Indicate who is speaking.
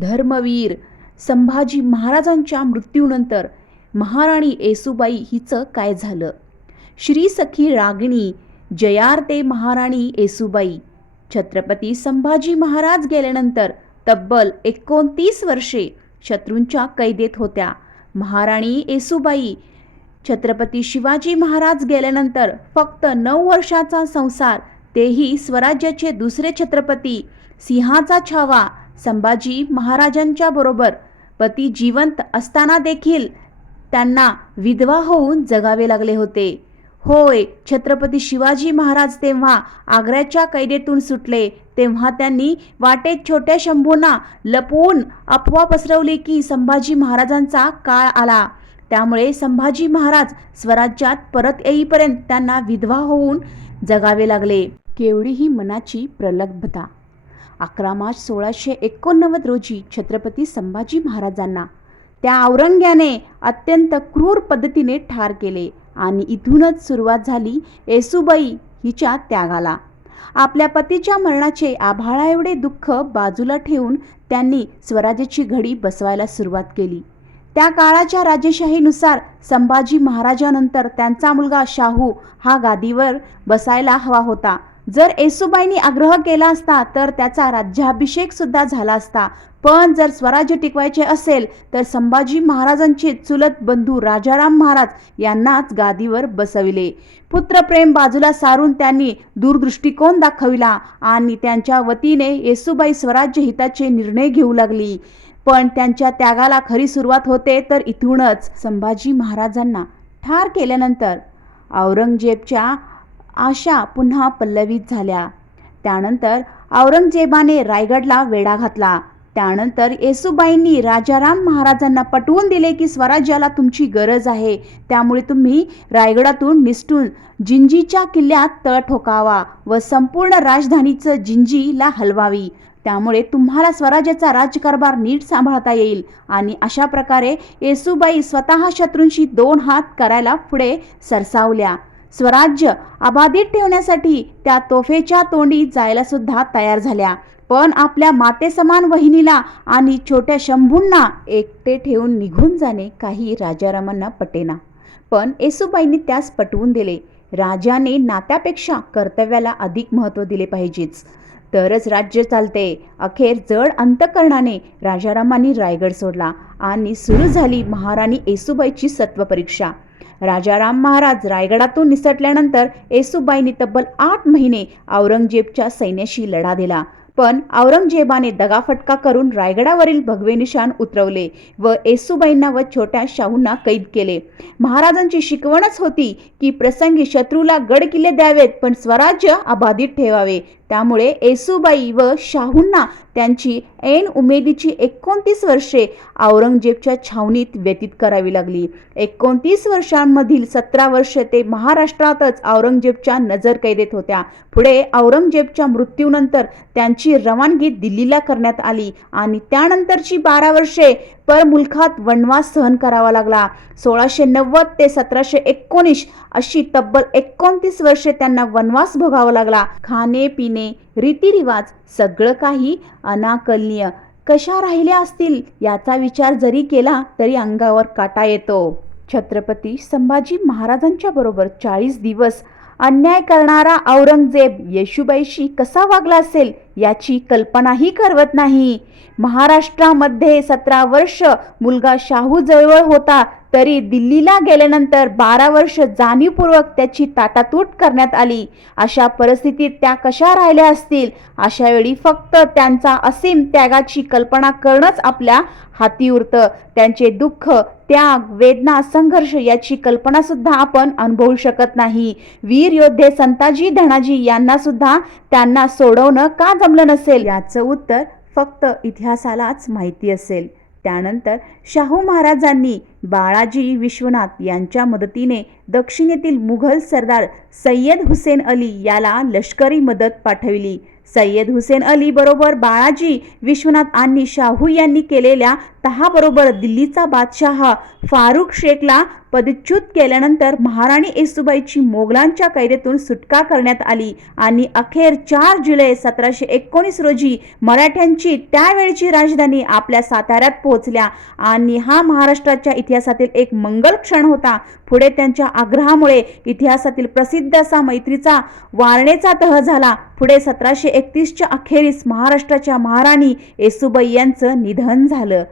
Speaker 1: धर्मवीर संभाजी महाराजांच्या मृत्यूनंतर महाराणी येसूबाई हिचं काय झालं? श्री सखी रागिणी जयार्ते महाराणी येसूबाई छत्रपती संभाजी महाराज गेल्यानंतर तब्बल एकोणतीस वर्षे शत्रूंच्या कैदेत होत्या. महाराणी येसूबाई छत्रपती शिवाजी महाराज गेल्यानंतर फक्त नऊ वर्षाचा संसार तेही स्वराज्याचे दुसरे छत्रपती सिंहाचा छावा संभाजी महाराजांच्या बरोबर पती जिवंत असताना देखील त्यांना विधवा होऊन जगावे लागले होते. होय छत्रपती शिवाजी महाराज तेव्हा आग्र्याच्या कैदेतून सुटले. तेव्हा त्यांनी वाटेत छोट्या शंभूंना लपवून अफवा पसरवली की संभाजी महाराजांचा काळ आला. त्यामुळे संभाजी महाराज स्वराज्यात परत येईपर्यंत त्यांना विधवा होऊन जगावे लागले. केवढी ही मनाची प्रलब्धता अकरा मार्च सोळाशे एकोणनव्वद रोजी छत्रपती संभाजी महाराजांना त्या औरंग्याने अत्यंत क्रूर पद्धतीने ठार केले आणि इथूनच सुरुवात झाली येसुबाई हिच्या त्यागाला. आपल्या पतीच्या मरणाचे आभाळाएवढे दुःख बाजूला ठेवून त्यांनी स्वराज्याची घडी बसवायला सुरुवात केली. त्या काळाच्या राजेशाहीनुसार संभाजी महाराजानंतर त्यांचा मुलगा शाहू हा गादीवर बसायला हवा होता. जर येसुबाईंनी आग्रह केला असता तर त्याचा राज्याभिषेक सुद्धा झाला असता. पण जर स्वराज्य टिकवायचे असेल तर संभाजी महाराजांचे चुलत बंधू राजाराम महाराज यांनाच गादीवर बसविले. पुत्रप्रेम बाजूला सारून त्यांनी दूरदृष्टिकोन दाखविला आणि त्यांच्या वतीने येसुबाई स्वराज्य हिताचे निर्णय घेऊ लागली. पण त्यांच्या त्यागाला खरी सुरुवात होते तर इथूनच संभाजी महाराजांना ठार केल्यानंतर औरंगजेबच्या आशा पुन्हा पल्लवित झाल्या. त्यानंतर औरंगजेबाने रायगडला वेढा घातला. त्यानंतर येसुबाईंनी राजाराम महाराजांना पटवून दिले की स्वराज्याला तुमची गरज आहे. त्यामुळे तुम्ही रायगडातून निसटून जिंजीच्या किल्ल्यात तळ ठोकावा व संपूर्ण राजधानीचं जिंजीला हलवावी. त्यामुळे तुम्हाला स्वराज्याचा राजकारभार नीट सांभाळता येईल. आणि अशा प्रकारे येसूबाई स्वतः शत्रूंशी दोन हात करायला पुढे सरसावल्या. स्वराज्य अबाधित ठेवण्यासाठी त्या तोफेच्या तोंडी जायला सुद्धा तयार झाल्या. पण आपल्या मातेसमान वहिनीला आणि छोट्या शंभूंना एकटे ठेवून निघून जाणे काही राजारामांना पटेना. पण येसुबाईंनी त्यास पटवून दिले. राजाने नात्यापेक्षा कर्तव्याला अधिक महत्त्व दिले पाहिजेच. तरच राज्य चालते. अखेर जड अंतकरणाने राजारामांनी रायगड सोडला आणि सुरू झाली महाराणी येसुबाईची सत्वपरीक्षा. राजाराम महाराज रायगडातून निसटल्यानंतर येसुबाईंनी तब्बल आठ महिने औरंगजेबच्या सैन्याशी लढा दिला. पण औरंगजेबाने दगाफटका करून रायगडावरील भगवे निशाण उतरवले व येसुबाईंना व छोट्या शाहूंना कैद केले. महाराजांची शिकवणच होती की प्रसंगी शत्रूला गड किल्ले द्यावेत पण स्वराज्य अबाधित ठेवावे. त्यामुळे येसूबाई व शाहूंना त्यांची ऐन उमेदीची एकोणतीस वर्षे औरंगजेबच्या छावणीत व्यतीत करावी लागली. एकोणतीस वर्षांमधील सतरा वर्षे ते महाराष्ट्रातच औरंगजेबच्या नजरकैदेत होत्या. पुढे औरंगजेबच्या मृत्यूनंतर त्यांची रवानगी दिल्लीला करण्यात आली आणि त्यानंतरची बारा वर्षे परमुलखात वनवास सहन करावा लागला. सोळाशे नव्वद ते सतराशे एकोणीस अशी तब्बल एकोणतीस वर्षे त्यांना वनवास भोगावा लागला. खाणे पिणे रीतिरिवाज सगळं काही अनाकलनीय. कशा राहिल्या असतील याचा विचार जरी केला तरी अंगावर काटा येतो. छत्रपती संभाजी महाराजांच्या बरोबर चाळीस दिवस अन्याय करणारा औरंगजेब येशूबाईशी कसा वागला असेल याची कल्पनाही करवत नाही. महाराष्ट्रामध्ये सतरा वर्ष मुलगा शाहू जवळ होता तरी दिल्लीला गेल्यानंतर बारा वर्ष जाणीवपूर्वक त्याची ताटातूट करण्यात आली. अशा परिस्थितीत त्या कशा राहिल्या असतील? अशा वेळी फक्त त्यांचा असीम त्यागाची कल्पना करणंच आपल्या हाती उरतं. त्यांचे दुःख त्याग वेदना संघर्ष याची कल्पना सुद्धा आपण अनुभवू शकत नाही. वीर योद्धे संताजी धनाजी यांना सुद्धा त्यांना सोडवणं का जमलं नसेल? याचं उत्तर फक्त इतिहासालाच माहिती असेल. त्यानंतर शाहू महाराजांनी बाळाजी विश्वनाथ यांच्या मदतीने दक्षिणेतील मुघल सरदार सय्यद हुसेन अली याला लष्करी मदत पाठविली. सय्यद हुसेन अली बरोबर बाळाजी विश्वनाथ आणि शाहू यांनी केलेल्या तहाबरोबर दिल्लीचा बादशहा फारुख शेखला पदच्युत केल्यानंतर महाराणी येसुबाईची मोगलांच्या कैदेतून सुटका करण्यात आली आणि अखेर चार जुलै सतराशे एकोणीस रोजी मराठ्यांची त्यावेळची राजधानी आपल्या साताऱ्यात पोहोचल्या. आणि हा महाराष्ट्राच्या इतिहासातील एक मंगल क्षण होता. पुढे त्यांच्या आग्रहामुळे इतिहासातील प्रसिद्ध असा मैत्रीचा वारणेचा तह झाला. पुढे सतराशे एकतीसच्या अखेरीस महाराष्ट्राच्या महाराणी येसुबाई यांचं निधन झालं.